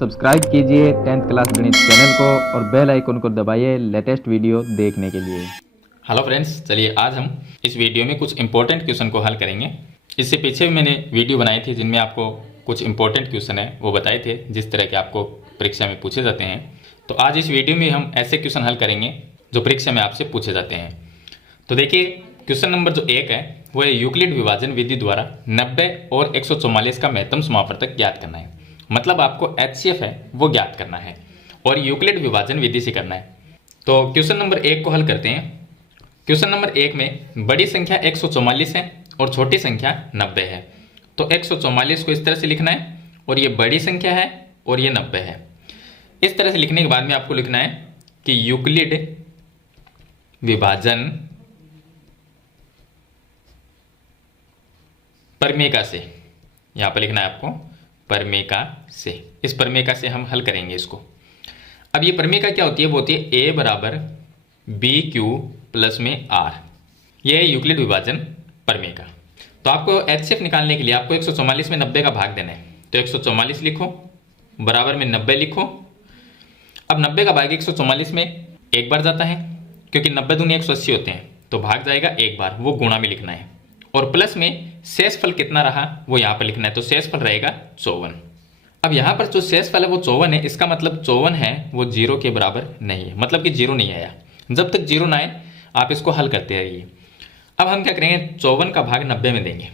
Subscribe कीजिए 10th class गणित channel को और बेल आइकन को दबाइए लेटेस्ट वीडियो देखने के लिए। हेलो फ्रेंड्स, चलिए आज हम इस वीडियो में कुछ इंपॉर्टेंट क्वेश्चन को हल करेंगे। इससे पीछे भी मैंने वीडियो बनाई थी जिनमें आपको कुछ इंपॉर्टेंट क्वेश्चन है वो बताए थे जिस तरह के आपको परीक्षा में पूछे जाते हैं। तो आज इस वीडियो में हम ऐसे क्वेश्चन हल करेंगे जो परीक्षा में आपसे पूछे जाते हैं। तो देखिए, क्वेश्चन नंबर जो 1 है वो है यूक्लिड विभाजन विधि द्वारा 90 और 144 का महत्तम समापवर्तक ज्ञात करना है। मतलब आपको HCF है वो ज्ञात करना है और यूक्लिड विभाजन विधि से करना है। तो क्वेश्चन नंबर 1 को हल करते हैं। क्वेश्चन नंबर 1 में बड़ी संख्या 144 है और छोटी संख्या 90 है। तो 144 को इस तरह से लिखना है और ये बड़ी संख्या है और ये 90 है। इस तरह से लिखने के बाद में आपको लिखना है कि यूक्लिड विभाजन परमेका से, यहां पर लिखना है आपको परमेका से। इस परमेका से हम हल करेंगे इसको। अब ये परमेका क्या होती है? वो होती है A बराबर BQ प्लस में R। ये है यूक्लिड विभाजन परमेका। तो आपको HCF निकालने के लिए आपको 144 में 90 का भाग देना है। तो 144 लिखो, बराबर में 90 लिखो। अब 90 का भाग 144 में एक बार जाता है क्योंकि 90 दूनी 180 होते हैं, तो भाग जाएगा एक बार, वो गुणा में लिखना है। और प्लस में शेषफल कितना रहा वो यहाँ पर लिखना है। तो शेषफल रहेगा 54। अब यहाँ पर जो शेषफल है वो 54 है। इसका मतलब 54 है वो 0 के बराबर नहीं है, मतलब कि 0 नहीं आया। जब तक 0 ना आए आप इसको हल करते रहिए। अब हम क्या करेंगे, 54 का भाग 90 में देंगे।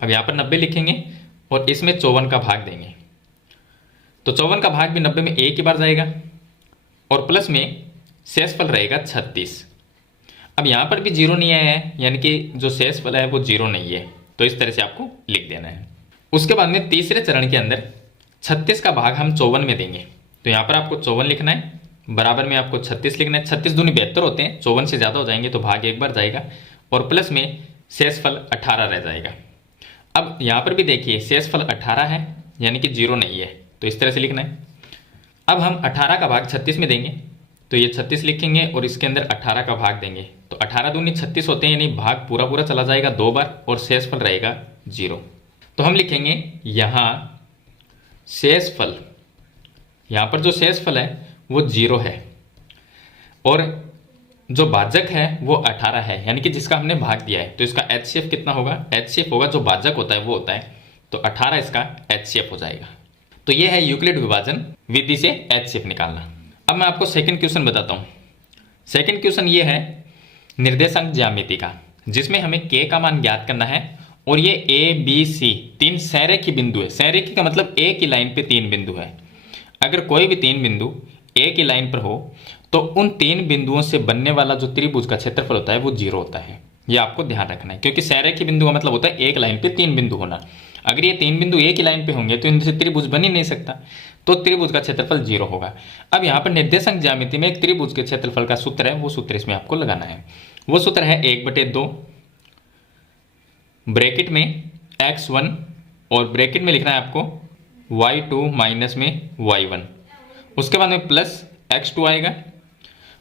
अब यहाँ पर 90 लिखेंगे और इसमें 54 का भाग देंगे। तो 54 का भाग भी 90 में एक ही बार जाएगा और प्लस में शेषफल रहेगा 36। अब यहाँ पर भी 0 नहीं आया है, यानी कि जो शेषफल है वो 0 नहीं है। तो इस तरह से आपको लिख देना है। उसके बाद में तीसरे चरण के अंदर 36 का भाग हम 54 में देंगे। तो यहाँ पर आपको 54 लिखना है, बराबर में आपको 36 लिखना है। 36 दूनी 72 होते हैं, 54 से ज़्यादा हो जाएंगे तो भाग एक बार जाएगा और प्लस में शेषफल 18 रह जाएगा। अब यहाँ पर भी देखिए शेषफल 18 है, यानी कि 0 नहीं है। तो इस तरह से लिखना है। अब हम 18 का भाग 36 में देंगे, तो ये 36 लिखेंगे और इसके अंदर 18 का भाग देंगे। तो 18 दूनी 36 होते हैं, यानी भाग पूरा पूरा चला जाएगा 2 बार और शेषफल रहेगा 0। तो हम लिखेंगे यहाँ शेषफल, यहाँ पर जो शेषफल है वो 0 है और जो भाजक है वो 18 है, यानी कि जिसका हमने भाग दिया है। तो इसका HCF कितना होगा? HCF होगा जो भाजक होता है वो होता है, तो 18 इसका HCF हो जाएगा। तो ये है यूक्लिड विभाजन विधि से HCF निकालना। अब मैं आपको सेकंड क्वेश्चन बताता हूँ। सेकंड क्वेश्चन ये है निर्देशांक ज्यामिति का, जिसमें हमें K का मान ज्ञात करना है और ये A B C 3 संरेखी बिंदु है। संरेखी का मतलब एक ही लाइन पे 3 बिंदु है। अगर कोई भी 3 बिंदु एक ही लाइन पर हो तो उन 3 बिंदुओं से बनने वाला जो त्रिभुज का क्षेत्रफल होता है वो 0 होता है। ये आपको ध्यान रखना है, क्योंकि संरेखी बिंदु का मतलब होता है एक लाइन पे 3 बिंदु होना। अगर ये 3 बिंदु एक ही लाइन पे होंगे तो इनसे त्रिभुज बन ही नहीं सकता, तो त्रिभुज का क्षेत्रफल 0 होगा। अब यहाँ पर निर्देशांक ज्यामिति में एक त्रिभुज के क्षेत्रफल का सूत्र है, वो सूत्र इसमें आपको लगाना है। वो सूत्र है 1/2 ब्रैकेट में x1 और ब्रैकेट में लिखना है आपको y2 माइनस में y1। उसके बाद में प्लस x2 आएगा,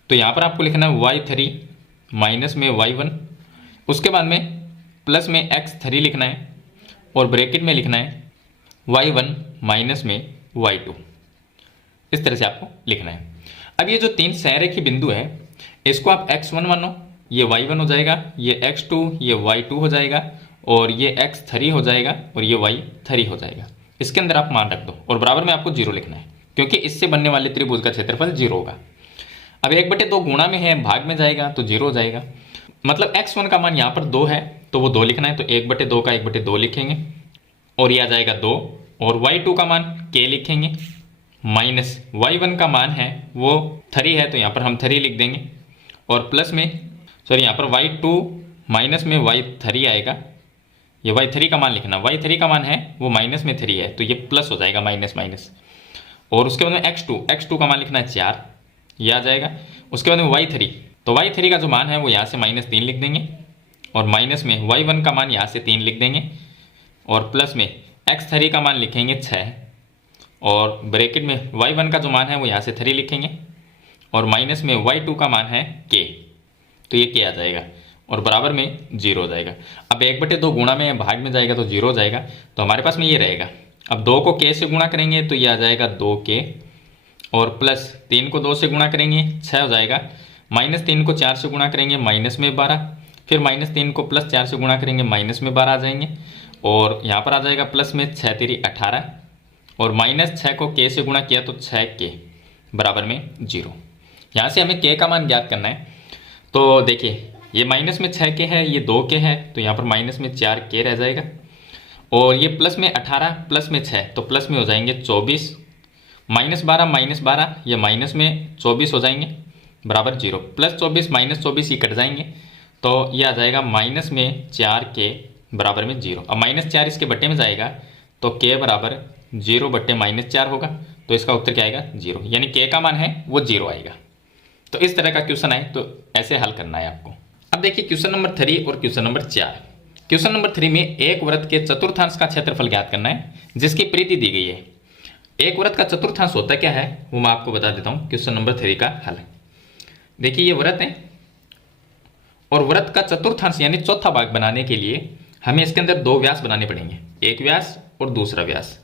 तो यहाँ पर आपको लिखना है y3 माइनस में y1। उसके बाद में प्लस में x3 लिखना है और ब्रैकेट में लिखना है y1 माइनस में y2। इस तरह से आपको लिखना है। अब ये जो 3 संरेखी बिंदु है इसको आप x1 मानो, ये y1 हो जाएगा, ये x2 ये y2 हो जाएगा और ये x3 हो जाएगा और ये y3 हो जाएगा। इसके अंदर आप मान रख दो और बराबर में आपको 0 लिखना है, क्योंकि इससे बनने वाले त्रिभुज का क्षेत्रफल 0 होगा। अब 1/2 गुणा में है, भाग में जाएगा तो 0 हो जाएगा। मतलब x1 का मान यहाँ पर 2 है तो वो 2 लिखना है, तो 1/2 का 1/2 लिखेंगे और ये आ जाएगा 2। और y2 का मान k लिखेंगे, माइनस y1 का मान है वो 3 है, तो यहाँ पर हम 3 लिख देंगे और प्लस में यहाँ पर y2 माइनस में y3 आएगा। ये y3 का मान लिखना, y3 का मान है वो माइनस में 3 है, तो ये प्लस हो जाएगा माइनस माइनस। और उसके बाद में x2 का मान लिखना है 4, ये आ जाएगा। उसके बाद में y3, तो y3 का जो मान है वो यहाँ से -3 लिख देंगे और माइनस में y1 का मान यहाँ से 3 लिख देंगे और प्लस में x3 का मान लिखेंगे 6 और ब्रैकेट में y1 का जो मान है वो यहाँ से 3 लिखेंगे और माइनस में y2 का मान है k, तो ये k आ जाएगा और बराबर में 0 हो जाएगा। अब 1/2 गुणा में भाग में जाएगा तो 0 हो जाएगा। तो हमारे पास में ये रहेगा अब 2 को k से गुणा करेंगे तो ये आ जाएगा 2k, और प्लस 3 को 2 से गुणा करेंगे 6 हो जाएगा, माइनस 3 को 4 से गुणा करेंगे माइनस में 12, फिर माइनस 3 को प्लस 4 से गुणा करेंगे माइनस में 12 आ जाएंगे, और यहाँ पर आ जाएगा प्लस में 6 तेरी 18, और माइनस 6 को k से गुणा किया तो 6k बराबर में 0। यहाँ से हमें k का मान ज्ञात करना है। तो देखिए ये माइनस में 6k है, ये 2k है, तो यहाँ पर माइनस में 4k रह जाएगा, और ये प्लस में 18 प्लस में 6 तो प्लस में हो जाएंगे 24, माइनस 12 ये माइनस में 24 हो जाएंगे बराबर 0, प्लस 24 माइनस 24 ये कट जाएंगे, तो ये आ जाएगा माइनस में 4k बराबर में 0। अब माइनस 4 इसके बट्टे में जाएगा तो k बराबर 0 बट्टे माइनस 4 होगा, तो इसका उत्तर क्या आएगा 0, यानी k का मान है वो 0 आएगा। तो इस तरह का क्वेश्चन आए तो ऐसे हल करना है आपको। अब देखिए क्वेश्चन नंबर 3 और क्वेश्चन नंबर 4। क्वेश्चन नंबर 3 में एक वृत्त के चतुर्थांश का क्षेत्रफल ज्ञात करना है जिसकी परिधि दी गई है। एक वृत्त का चतुर्थांश होता क्या है वो मैं आपको बता देता हूँ। क्वेश्चन नंबर 3 का हल, देखिए ये वृत्त है, और वृत्त का चतुर्थांश यानी चौथा भाग बनाने के लिए हमें इसके अंदर 2 व्यास बनाने पड़ेंगे, एक व्यास और दूसरा व्यास।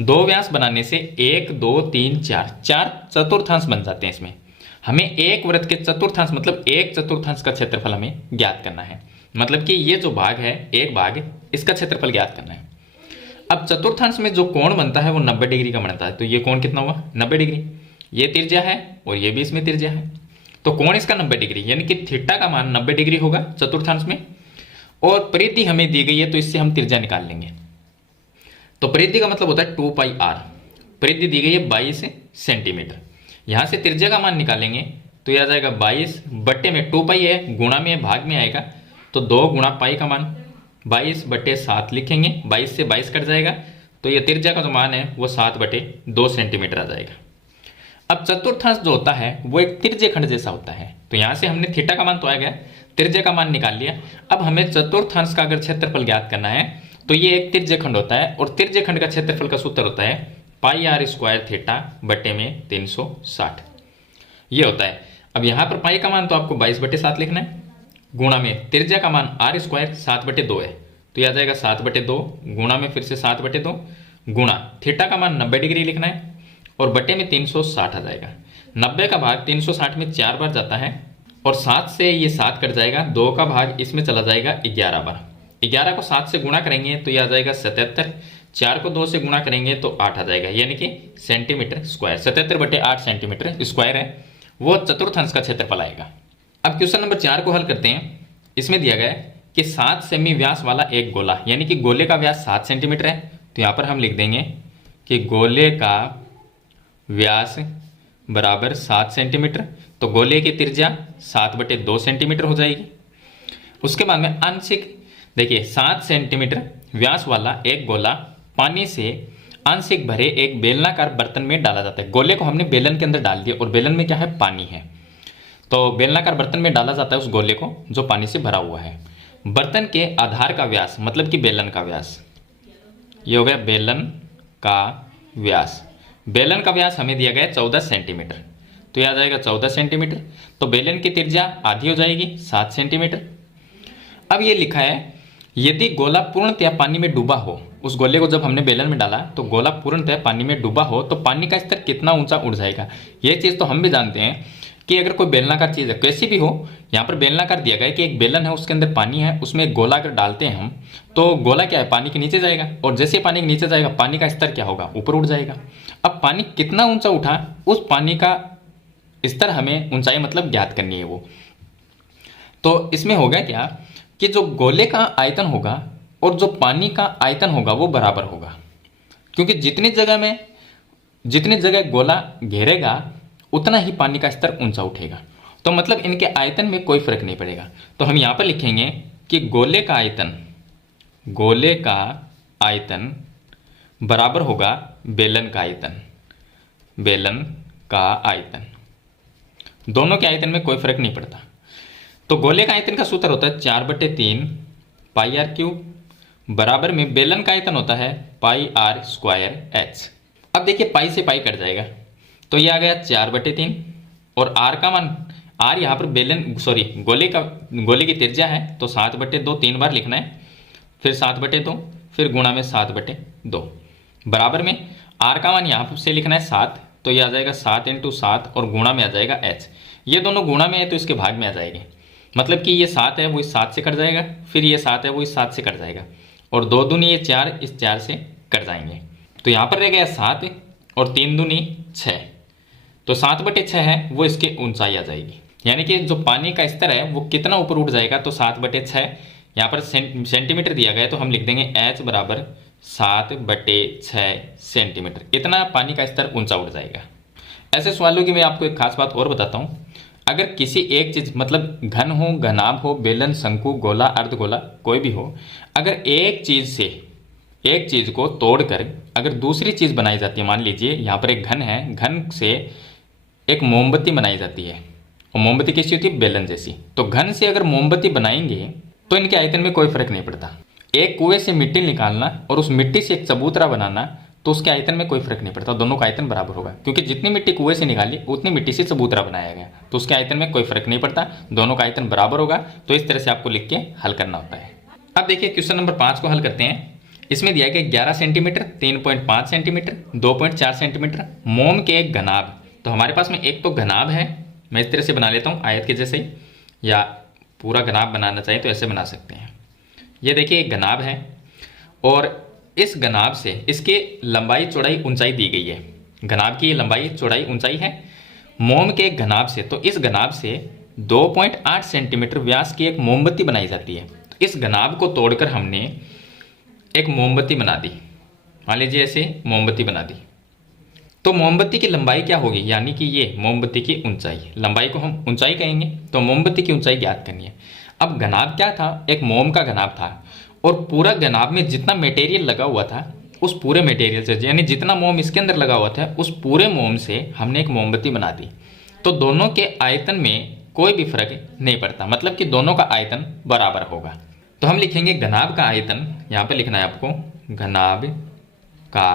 2 व्यास बनाने से 1 2 3 4 चतुर्थांश बन जाते हैं। इसमें हमें एक वृत्त के चतुर्थांश मतलब एक चतुर्थांश का क्षेत्रफल हमें ज्ञात करना है, मतलब कि ये जो भाग है एक भाग, इसका क्षेत्रफल ज्ञात करना है। अब चतुर्थांश में जो कोण बनता है वो 90 डिग्री का बनता है, तो ये कोण कितना हुआ 90 डिग्री, ये त्रिज्या है और ये भी इसमें त्रिज्या है, तो कोण इसका 90 डिग्री, यानी कि थीटा का मान 90 डिग्री होगा चतुर्थांश में। और परिधि हमें दी गई है तो इससे हम त्रिज्या निकाल लेंगे। तो परिधि का मतलब होता है 2πr, परिधि दी गई है 22 सेंटीमीटर। यहाँ से त्रिज्या का मान निकालेंगे तो यह आ जाएगा 22 बट्टे में 2π है, गुणा में भाग में आएगा तो 2 गुणा पाई का मान 22 बट्टे 7 लिखेंगे, 22 से 22 कट जाएगा, तो ये त्रिज्या का जो मान है वो 7 बटे 2 सेंटीमीटर आ जाएगा। अब चतुर्थांश जो होता है वो एक त्रिज्य खंड जैसा होता है, तो यहाँ से हमने थीटा का मान तो आ गया, त्रिज्या का मान निकाल लिया। अब हमें चतुर्थांश का अगर क्षेत्रफल ज्ञात करना है तो ये एक त्रिज्य खंड होता है, और त्रिज्य खंड का क्षेत्रफल का सूत्र होता है πr² थीटा बट्टे में 360, ये होता है। अब यहाँ पर पाई का मान तो आपको 22 बटे 7 लिखना है, गुणा में त्रिज्या का मान r² 7 बटे 2 है, तो यह आ जाएगा 7 बटे 2, गुणा में फिर से 7 बटे 2, गुणा थीटा का मान 90 डिग्री लिखना है, और बटे में 360 आ जाएगा। 90 का भाग 360 में 4 बार जाता है, और 7 से ये 7 कट जाएगा, 2 का भाग इसमें चला जाएगा 11 बार, 11 को 7 से गुणा करेंगे तो यह आ जाएगा 77, 4 को 2 से गुणा करेंगे तो 8 आ जाएगा, यानी कि सेंटीमीटर स्क्वायर, 77 बटे 8 सेंटीमीटर स्क्वायर है वो चतुर्थांश का क्षेत्रफल आएगा। अब क्वेश्चन नंबर 4 को हल करते हैं। इसमें दिया गया है कि 7 सेमी व्यास वाला एक गोला, यानी कि गोले का व्यास 7 सेंटीमीटर है, तो यहाँ पर हम लिख देंगे कि गोले का व्यास बराबर 7 सेंटीमीटर, तो गोले की त्रिज्या 7 बटे 2 सेंटीमीटर हो जाएगी। उसके बाद में आंशिक, देखिए 7 सेंटीमीटर व्यास वाला एक गोला पानी से आंशिक भरे एक बेलनाकार बर्तन में डाला जाता है। गोले को हमने बेलन के अंदर डाल दिया, और बेलन में क्या है पानी है, तो बेलनाकार बर्तन में डाला जाता है उस गोले को जो पानी से भरा हुआ है। बर्तन के आधार का व्यास मतलब कि बेलन का व्यास, ये हो गया बेलन का व्यास। बेलन का व्यास हमें दिया गया है 14 सेंटीमीटर, तो यह आ जाएगा 14 सेंटीमीटर, तो बेलन की त्रिज्या आधी हो जाएगी 7 सेंटीमीटर। अब ये लिखा है यदि गोला पूर्णतया पानी में डूबा हो, उस गोले को जब हमने बेलन में डाला तो गोला पूर्णतया पानी में डूबा हो तो पानी का स्तर कितना ऊंचा उड़ जाएगा। ये चीज़ तो हम भी जानते हैं कि अगर कोई बेलनाकार चीज़ है कैसी भी हो, यहाँ पर बेलनाकार दिया गया है कि एक बेलन है उसके अंदर पानी है, उसमें एक गोला अगर डालते हैं हम तो गोला क्या है पानी के नीचे जाएगा, और जैसे पानी के नीचे जाएगा पानी का स्तर क्या होगा ऊपर उठ जाएगा। अब पानी कितना ऊंचा उठा उस पानी का स्तर हमें ऊंचाई मतलब ज्ञात करनी है वो। तो इसमें होगा क्या कि जो गोले का आयतन होगा और जो पानी का आयतन होगा वो बराबर होगा, क्योंकि जितनी जगह गोला घेरेगा उतना ही पानी का स्तर ऊंचा उठेगा, तो मतलब इनके आयतन में कोई फर्क नहीं पड़ेगा। तो हम यहाँ पर लिखेंगे कि गोले का आयतन बराबर होगा बेलन का आयतन, दोनों के आयतन में कोई फर्क नहीं पड़ता। तो गोले का आयतन का सूत्र होता है 4/3 πr³ बराबर में बेलन का आयतन होता है πr²h। अब देखिए पाई से पाई कट जाएगा, तो ये आ गया 4/3, और r का मान, r यहाँ पर गोले की त्रिज्या है तो 7/2 3 बार लिखना है, फिर 7/2, फिर गुणा में 7/2, बराबर में आर का मान यहाँ से लिखना है 7, तो ये आ जाएगा 7 × 7 और गुणा में आ जाएगा एच। ये दोनों गुणा में है तो इसके भाग में आ जाएंगे, मतलब कि ये 7 है वो इस 7 से कट जाएगा, फिर ये 7 है वो इस 7 से कट जाएगा, और 2 दूनी ये 4 इस 4 से कट जाएंगे। तो यहाँ पर रह गया 7 और 3 दूनी 6, तो 7/6 है वो इसकी ऊंचाई आ जाएगी। यानी कि जो पानी का स्तर है वो कितना ऊपर उठ जाएगा, तो 7/6 यहाँ पर सेंटीमीटर दिया गया है, तो हम लिख देंगे h बराबर 7/6 सेंटीमीटर, इतना पानी का स्तर ऊंचा उठ जाएगा। ऐसे सवालों की मैं आपको एक खास बात और बताता हूँ। अगर किसी एक चीज़ मतलब घन हो, घनाभ हो, बेलन, शंकु, गोला, अर्धगोला कोई भी हो, अगर एक चीज़ को तोड़कर अगर दूसरी चीज़ बनाई जाती है, मान लीजिए यहाँ पर एक घन है, घन से एक मोमबत्ती बनाई जाती है, और मोमबत्ती कैसी होती है, बेलन जैसी। तो घन से अगर मोमबत्ती बनाएंगे तो इनके आयतन में कोई फर्क नहीं पड़ता। एक कुएं से मिट्टी निकालना और उस मिट्टी से एक चबूतरा बनाना, तो उसके आयतन में कोई फर्क नहीं पड़ता, दोनों का आयतन बराबर होगा, क्योंकि जितनी मिट्टी कुएं से निकाली उतनी मिट्टी से चबूतरा बनाया गया, तो उसके आयतन में कोई फर्क नहीं पड़ता, दोनों का आयतन बराबर होगा। तो इस तरह से आपको लिख के हल करना होता है। अब देखिए क्वेश्चन नंबर 5 को हल करते हैं। इसमें दिया गया 11 सेंटीमीटर, 3.5 सेंटीमीटर, 2.4 सेंटीमीटर मोम के एक घनाभ। तो हमारे पास में एक तो घनाभ है, मैं इस तरह से बना लेता हूँ आयत के जैसे ही, या पूरा घनाभ बनाना चाहिए तो ऐसे बना सकते हैं। ये देखिए एक घनाभ है, और इस घनाभ से इसके लंबाई चौड़ाई ऊंचाई दी गई है। घनाभ की लंबाई चौड़ाई ऊंचाई है मोम के एक घनाभ से, तो इस घनाभ से 2.8 सेंटीमीटर व्यास की एक मोमबत्ती बनाई जाती है। तो इस घनाभ को तोड़कर हमने एक मोमबत्ती बना दी, मान लीजिए ऐसे मोमबत्ती बना दी। तो मोमबत्ती की लंबाई क्या होगी, यानी कि ये मोमबत्ती की ऊंचाई, लंबाई को हम ऊंचाई कहेंगे, तो मोमबत्ती की ऊंचाई ज्ञात करनी है। अब घनाभ क्या था, एक मोम का घनाभ था, और पूरा घनाभ में जितना मटेरियल लगा हुआ था उस पूरे मटेरियल से, यानी जितना मोम इसके अंदर लगा हुआ था उस पूरे मोम से हमने एक मोमबत्ती बना दी। तो दोनों के आयतन में कोई भी फर्क नहीं पड़ता, मतलब कि दोनों का आयतन बराबर होगा। तो हम लिखेंगे घनाभ का आयतन, यहाँ पे लिखना है आपको, घनाभ का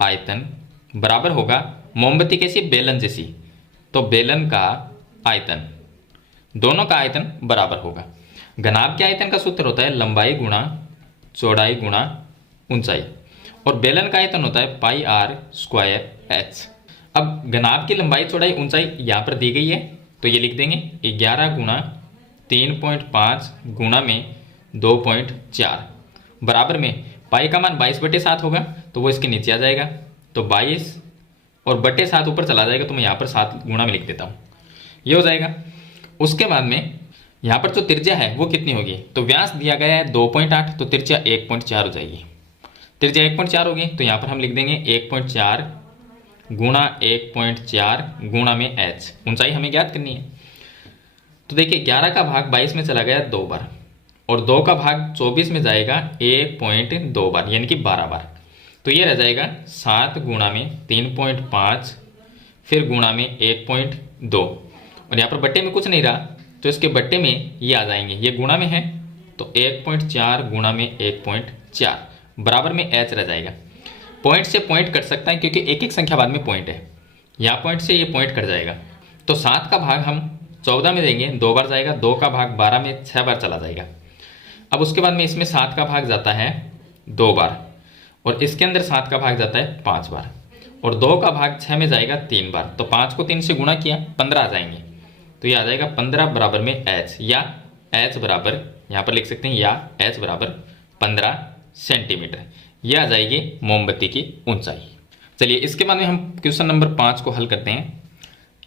आयतन बराबर होगा मोमबत्ती कैसी, बेलन जैसी, तो बेलन का आयतन, दोनों का आयतन बराबर होगा। घनाभ के आयतन का सूत्र होता है लंबाई गुणा चौड़ाई गुणा ऊंचाई, और बेलन का आयतन होता है πr²h। अब घनाभ की लंबाई चौड़ाई ऊंचाई यहाँ पर दी गई है, तो ये लिख देंगे 11 गुणा 3.5 गुणा में 2.4 बराबर में पाई का मान 22/7 होगा, तो वो इसके नीचे आ जाएगा, तो 22 और बटे 7 ऊपर चला जाएगा, तो मैं यहाँ पर 7 गुणा में लिख देता हूँ, ये हो जाएगा। उसके बाद में यहाँ पर जो त्रिज्या है वो कितनी होगी, तो व्यास दिया गया है 2.8, तो त्रिज्या 1.4 हो जाएगी। त्रिज्या 1.4 होगी, तो यहाँ पर हम लिख देंगे 1.4 गुणा 1.4 गुणा में h, ऊंचाई हमें ज्ञात करनी है। तो देखिए 11 का भाग 22 में चला गया 2 बार, और 2 का भाग 24 में जाएगा 1.2 बार, यानी कि 12 बार, तो ये रह जाएगा 7 गुणा में 3.5 फिर गुणा में 1.2, और यहाँ पर बट्टे में कुछ नहीं रहा, तो इसके बट्टे में ये आ जाएंगे, ये गुणा में है, तो 1.4 गुणा में 1.4 बराबर में h रह जाएगा। पॉइंट से पॉइंट कट सकता है, क्योंकि एक एक संख्या बाद में पॉइंट है, यहाँ पॉइंट से ये पॉइंट कट जाएगा, तो 7 का भाग हम 14 में देंगे, 2 बार जाएगा, 2 का भाग 12 में 6 बार चला जाएगा। अब उसके बाद में इसमें 7 का भाग जाता है 2 बार, और इसके अंदर 7 का भाग जाता है 5 बार, और 2 का भाग 6 में जाएगा 3 बार, तो 5 को 3 से गुणा किया 15 आ जाएंगे, तो ये आ जाएगा 15 बराबर में h, या h बराबर यहाँ पर लिख सकते हैं, या h बराबर 15 सेंटीमीटर, यह आ जाएगी मोमबत्ती की ऊंचाई। चलिए इसके बाद में हम क्वेश्चन नंबर 5 को हल करते हैं।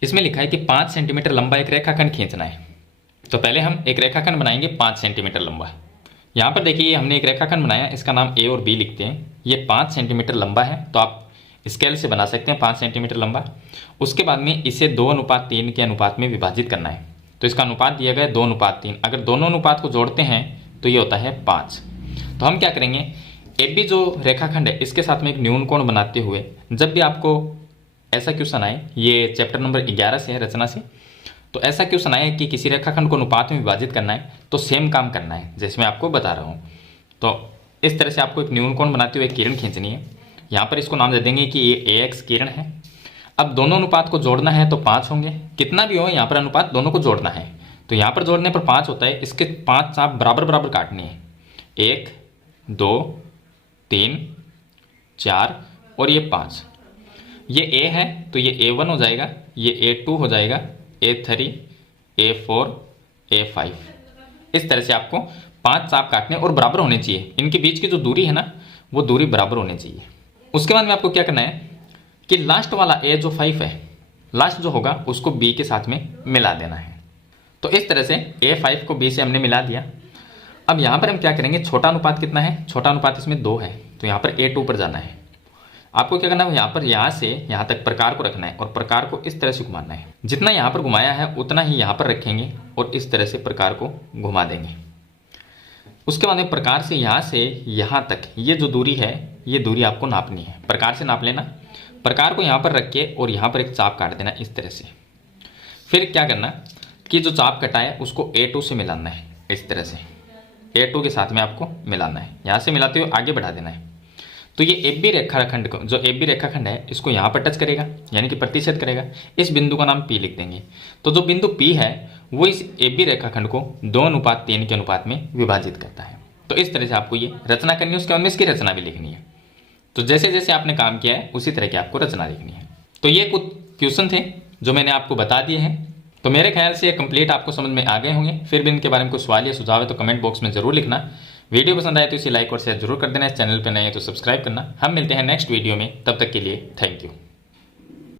इसमें लिखा है कि 5 सेंटीमीटर लंबा एक रेखाखंड खींचना है। तो पहले हम एक रेखाखंड बनाएंगे 5 सेंटीमीटर लंबा। यहाँ पर देखिए हमने एक रेखाखंड बनाया, इसका नाम A और B लिखते हैं। ये 5 सेंटीमीटर लंबा है, तो आप स्केल से बना सकते हैं 5 सेंटीमीटर लंबा। उसके बाद में इसे 2:3 के अनुपात में विभाजित करना है। तो इसका अनुपात दिया गया है 2:3। अगर दोनों अनुपात को जोड़ते हैं तो ये होता है 5। तो हम क्या करेंगे, AB जो रेखाखंड है इसके साथ में एक न्यून कोण बनाते हुए, जब भी आपको ऐसा क्वेश्चन आए, ये चैप्टर नंबर 11 से है, रचना से, तो ऐसा क्वेश्चन आए कि किसी रेखाखंड को अनुपात में विभाजित करना है, तो सेम काम करना है जैसे मैं आपको बता रहा हूँ। तो इस तरह से आपको एक न्यून कोण बनाते हुए एक किरण खींचनी है। यहाँ पर इसको नाम दे देंगे कि ये AX किरण है। अब दोनों अनुपात को जोड़ना है तो 5 होंगे, कितना भी हो यहाँ पर अनुपात दोनों को जोड़ना है। तो यहाँ पर जोड़ने पर 5 होता है, इसके 5 चाप बराबर बराबर काटनी है, 1 2 3 4 और ये 5। ये ए है तो ये A1 हो जाएगा, ये A2 हो जाएगा, A3, A4, A5। इस तरह से आपको 5 चाप काटने और बराबर होने चाहिए। इनके बीच की जो दूरी है ना वो दूरी बराबर होनी चाहिए। उसके बाद में आपको क्या करना है कि लास्ट वाला A जो 5 है, लास्ट जो होगा उसको B के साथ में मिला देना है। तो इस तरह से A5 को B से हमने मिला दिया। अब यहाँ पर हम क्या करेंगे, छोटा अनुपात कितना है, छोटा अनुपात इसमें 2 है तो यहाँ पर A2 पर जाना है। आपको क्या करना है, यहाँ पर यहाँ से यहाँ तक प्रकार को रखना है और प्रकार को इस तरह से घुमाना है। जितना यहाँ पर घुमाया है उतना ही यहाँ पर रखेंगे और इस तरह से प्रकार को घुमा देंगे। उसके बाद में प्रकार से यहाँ तक ये जो दूरी है ये दूरी आपको नापनी है। प्रकार से नाप लेना, प्रकार को यहाँ पर रख के और यहाँ पर एक चाप काट देना इस तरह से। फिर क्या करना कि जो चाप कटा है उसको A2 से मिलाना है, इस तरह से A2 के साथ में आपको मिलाना है। यहाँ से मिलाते हुए आगे बढ़ा देना है। तो ये AB रेखाखंड को, जो AB रेखाखंड है इसको यहाँ पर टच करेगा यानी कि प्रतिच्छेद करेगा। इस बिंदु का नाम P लिख देंगे। तो जो बिंदु P है वो इस AB रेखाखंड को 2:3 के अनुपात में विभाजित करता है। तो इस तरह से आपको ये रचना करनी है, उसके बाद में इसकी रचना भी लिखनी है। तो जैसे जैसे आपने काम किया है उसी तरह की आपको रचना लिखनी है। तो ये कुछ क्वेश्चन थे जो मैंने आपको बता दिए हैं। तो मेरे ख्याल से ये कंप्लीट आपको समझ में आ गए होंगे। फिर भी इनके बारे में कोई सवाल या सुझाव है तो कमेंट बॉक्स में जरूर लिखना। वीडियो पसंद आए तो इसे लाइक और शेयर जरूर कर देना। इस चैनल पर नए हैं तो सब्सक्राइब करना। हम मिलते हैं नेक्स्ट वीडियो में, तब तक के लिए थैंक यू।